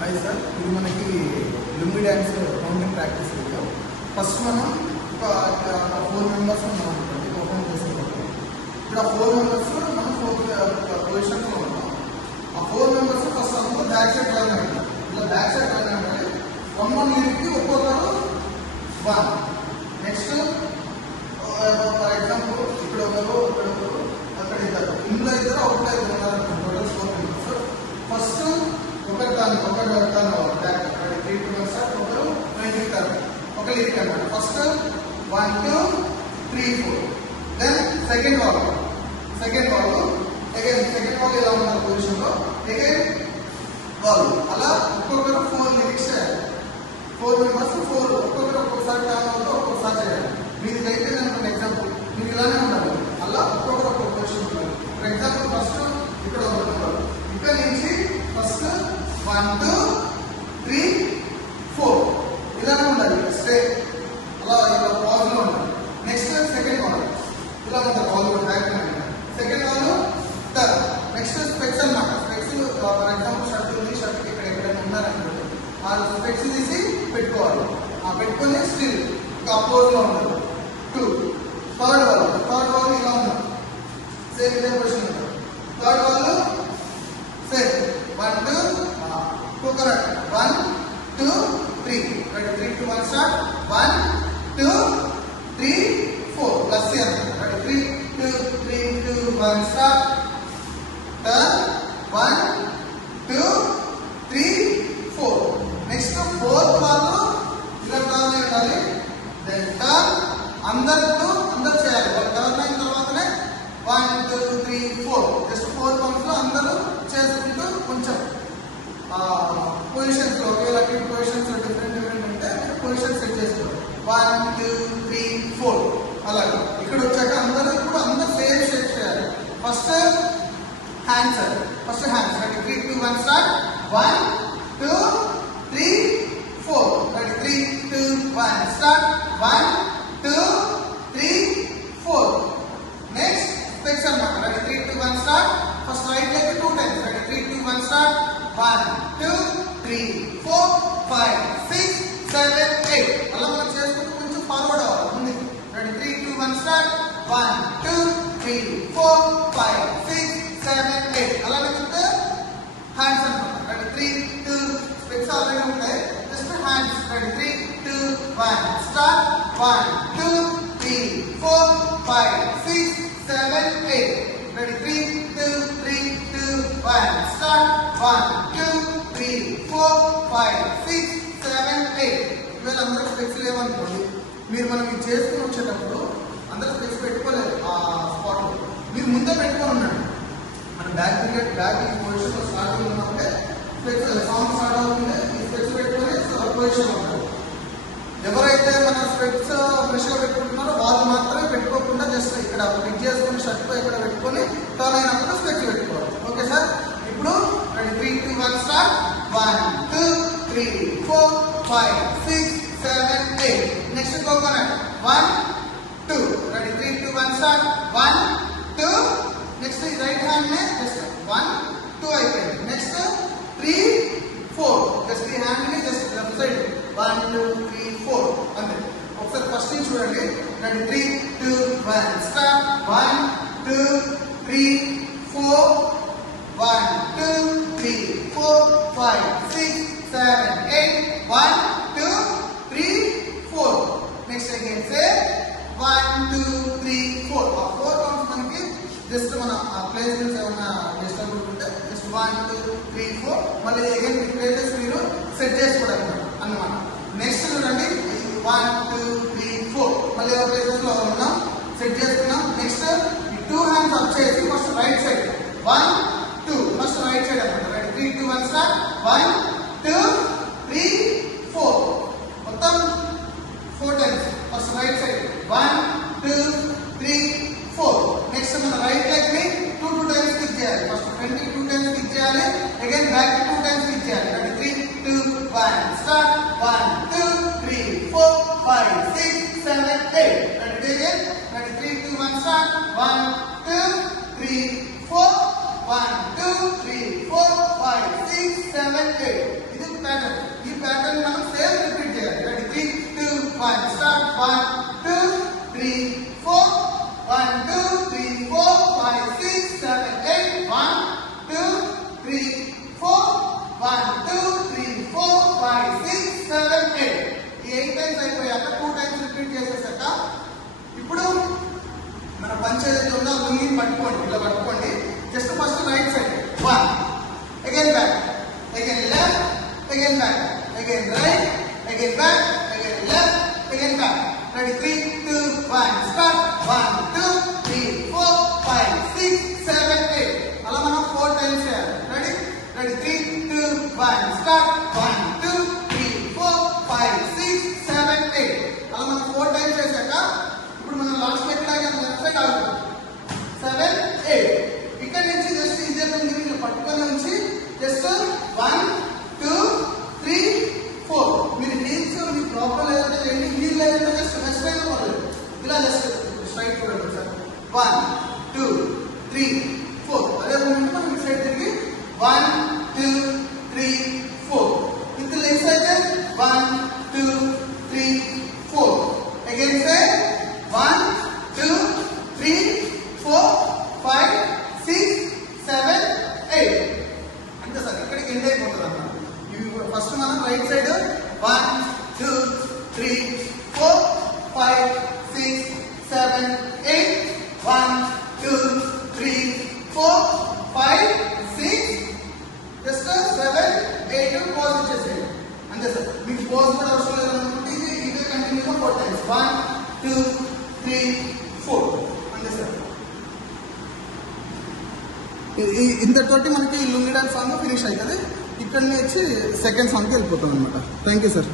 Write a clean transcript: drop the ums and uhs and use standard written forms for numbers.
Hi sir, ఇది మనకి lungi dance counting practice video. First మనం ఒక 4 మెంబర్స్ ఉన్నాం అనుకోండి, పర్ఫార్మ్ చేసేటప్పుడు. ఇప్పుడు ఆ 4 మెంబర్స్ మనం 4 పొజిషన్స్లో ఉంటాం. ఆ 4 మెంబర్స్ ఫస్ట్ అంతా బ్యాక్ సైడ్ రన్ అవ్వాలి. ఇలా బ్యాక్ సైడ్ రన్ అవ్వాలి. 1 యూనిట్కి ఒక్కొక్కరు 1. నెక్స్ట్ ఫర్ ఎగ్జాంపుల్ ఇక్కడ ఒకరు అక్కడ ఇద్దరు, ఇందులో ఇద్దరు అవుట్ అయితే ఉన్నారు. Total 4 members. ఫస్ట్ ఒకటి బ్యాక్ 3 2 1 స్టార్ట్. ఒకరు 20 టర్న్, ఒక లీడ్ అన్నమాట. First 1 2 3 4. Then second wall again second wall ఇలా ఉన్న పొజిషన్లో అగైన్ వాల్. అలా ఒక్కొక్కరు 4 లిరిక్స్ చేయాలి. 4 మెంబర్స్ 4 ఒక్కొక్కసారి టర్న్ అవుతూ ఒక్కొక్కసారి చేయాలి. మీకు అయిపోయింది అనుకోండి. ఎగ్జాంపుల్ మీకు ఇలానే ఉండాలి. అలా ఒక్కొక్కరు ఒక్కొక్క పొజిషన్ ఉంటుంది. ఫర్ ఎగ్జాంపుల్ ఫస్ట్ ఇక్కడ ఒకటి, ఇక్కడ నుంచి ఫస్ట్ 1 2 3 4 ఇలానే ఉండాలి. స్ట్రైట్ అలా ఇలా పాజ్ లో ఉండాలి. నెక్స్ట్ సెకండ్ వాల్ ఇలా ఉంటుంది. Wall back second wall turn. Next specs అన్నమాట. స్పెక్స్ ఫర్ ఎగ్జాంపుల్ షర్ట్ ఉంది, షర్ట్ ఇక్కడ ఎక్కడైనా ఉన్నారనుకోండి, ఆ స్పెక్స్ తీసి పెట్టుకోవాలి. ఆ పెట్టుకొని స్టిల్ ఇంకా అపోజ్ లో ఉండాలి. 2 థర్డ్ వాల్ ఇలా ఉంది. సేమ్ ఇదే పొజిషన్ ఉంటుంది. Third wall same 1 2 coconut 1 2 3. Ready? 3 2 1 start. 1 2 3 4 plus here. Ready? 3 2 3 2 1 start. Turn 1 2 3 4. Next fourth one ఇలా టర్న్ చేయాలి. Then turn అందరూ చేయాలి. ఒక టర్న్ అయిన తర్వాతనే 1 2 3 4 జస్ట్ 4 పంప్స్ లో అందరూ చేసుకుంటూ కొంచెం పొజిషన్స్ లో ఒకవేళ పొజిషన్స్ డిఫరెంట్ ఉంటే పొజిషన్ సెట్ చేసుకోవాలి. 1 2 3 4 అలాగే. ఇక్కడ వచ్చాక అందరూ సేమ్ షేప్ చేయాలి. First hands ready? 3 2 1 start. 1 2 3 4. Ready? 3 2 1 start. 1 2 3 4. Next specs అన్నమాట. Ready? 3 2 1 start. First right leg 2 times. Ready? 3 2 1 start. 1 2 3 4 5 6 7 8 అలా మనం చేసుకుంటూ కొంచెం ఫార్వర్డ్ అవ్వాలి ముందుకి. రెడీ? 3 2 1 స్టార్ట్. 1 2 3 4 5 6 7 8 అలా లేకుంటే హ్యాండ్స్ అన్నమాట. రెడీ? 3 2 స్పెక్స్ ఆల్రెడీ ఉంటాయి. Just hands. Ready? 3 2 1 start. 1 2 3 4 5 6 7 8. Ready? 3 2 3 2 1 start. 1 2 3 4 5 6 7 8. ఇవాళ అందరూ స్పెక్స్ లేవనుకోండి, మీరు మనం ఇది చేసుకుని వచ్చేటప్పుడు అందరూ స్పెక్స్ పెట్టుకోలేదు. ఆ స్పాట్ మీరు ముందే పెట్టుకొని ఉండండి. మన బ్యాక్ పొజిషన్ స్టార్టింగ్ ఉన్నప్పుడే స్పెక్స్ సాంగ్ స్టార్ట్ అవుతుంది. ఈ స్పెక్స్ పెట్టుకొని పొజిషన్ ఉంటుంది. ఎవరైతే మన స్పెక్స్ ఫ్రెష్గా పెట్టుకుంటున్నారో వాళ్ళు మాత్రమే పెట్టుకోకుండా జస్ట్ ఇక్కడ ఫిట్ చేసుకుని షర్ట్ పై ఇక్కడ పెట్టుకొని టర్న్ అయినప్పుడు స్పెక్స్ పెట్టుకోవాలి. Okay sir? ఇప్పుడు 3 2 1 start. 1 2 3 4 5 6 7 8. Next coconut 1 2. Ready? 3 2 1 start. 1 2. Next ఈ రైట్ హ్యాండ్ నే జస్ట్ 1 2 అయిపోయింది. నెక్స్ట్ 3 4. జస్ట్ ఈ హ్యాండ్ ని జస్ట్ లెఫ్ట్ సైడ్ 1 2 3 4 అంతే. ఒకసారి ఫస్ట్ నుంచి చూడండి. రెడీ? 3 2 1 స్టార్ట్. 1 2 3 4 1 2 3 4 5 6 7 8 1 2 3 4. నెక్స్ట్ అగైన్ సే 1 2 3 4. ఆ 4 కౌంట్స్ మనకి జస్ట్ మన ప్లేసెస్ ఏమైనా డిస్టర్బ్ ఉంటే జస్ట్ 1 2 3 4 మళ్ళీ అగైన్ ప్లేసెస్ మీరు సెట్ చేసుకోవడం అన్నమాట. నెక్స్ట్ చూడండి 1 2 3 4 మళ్ళీ ఒక ప్లేసెస్ లో ఉన్నాం, సెట్ చేసుకున్నాం. నెక్స్ట్ ఈ 2 హ్యాండ్స్ అప్ చేసి first right side 1 2 first right side అన్నమాట. Right 3 2 1 start. 1 2 3 4 మొత్తం 4 times. First right side 1 2 3 4. Next మన రైట్ లెగ్ ని 2 2 టైమ్స్ కిక్ చేయాలి. ఫస్ట్ ఫ్రంట్ కి 2 టైమ్స్ కిక్ చేయాలి. అగైన్ బ్యాక్ కి 2 టైమ్స్ కిక్ చేయాలి. Ready? 3 2 1 start. 1 2 3 4 5 6 7 8. Ready? Again. Ready? 3 2 1 start. 1 2 3 4 1 2 3 4 5 6 7 8. ఇది ప్యాటర్న్. ఈ ప్యాటర్న్ మనం సేమ్ రిపీట్ చేయాలి. Ready 3 2 1 start. 1 2 3 4 1 2 3 4 5 6 7 8 1 2 3 4 1 2 3 4 5 6 7 8. ఈ 8 టైమ్స్ అయిపోయాక 2 టైమ్స్ రిపీట్ చేసేసాక ఇప్పుడు మన పంచ్ ఏదైతే ఉందో లుంగిని పట్టుకోండి. ఇలా పట్టుకోండి. Just first right side 1 again back, again left, again back, again right, again back, again left, again back. Ready 3 2 1 start. 1 2 3 4 5 6 7 8. అలా మనం 4 టైమ్స్ చేయాలి. Ready 3 2 1 start. 1 2 3 4 5 6 7 8. అలా మనం 4 టైమ్స్ చేశాక ఇప్పుడు మనం లాస్ట్ ఎక్కడ లెఫ్ట్ సైడ్ ఆడుతాం. 7 8. ఇక్కడ నుంచి జస్ట్ ఇదే లుంగిని పట్టుకొని ఉంచి జస్ట్ 1 2 3 4. మీరు హీల్స్ మీ ప్రాపర్ ఏదైతే చేయండి. హీల్ ఏదైతే జస్ట్ వెస్ట్ సైడ్ పోలేదు. ఇలా జస్ట్ స్ట్రైట్ చూడండి సార్. 1 2 3 4. అదే మూమెంట్ మనం ఇటు సైడ్ తిరిగి 1 2 3 4. With leg side 1 2 3 4. Again side 1 2 3 4 5 6 7 8. అంతే సార్. ఇక్కడికి ఎండ్ అయిపోతుంది అన్నమాట. ఫస్ట్ మనం రైట్ సైడ్ 1 2 3 4 5 6 7 8 1 2 3 4 5 6 జస్ట్ 7 8 పోజ్ ఇచ్చేసేయండి. అంతే సార్. మీకు పోజ్ కూడా అవసరం లేదనుకుంటే ఇదే కంటిన్యూగా 4 టైమ్స్ 1 2 3 4. అంతే సార్. ఇంతటితోటి మనకి లుంగి డాన్స్ సాంగ్ ఫినిష్ అవుతుంది. ఇక్కడ నుంచి సెకండ్ సాంగ్కి వెళ్ళిపోతాం అనమాట. Thank you sir.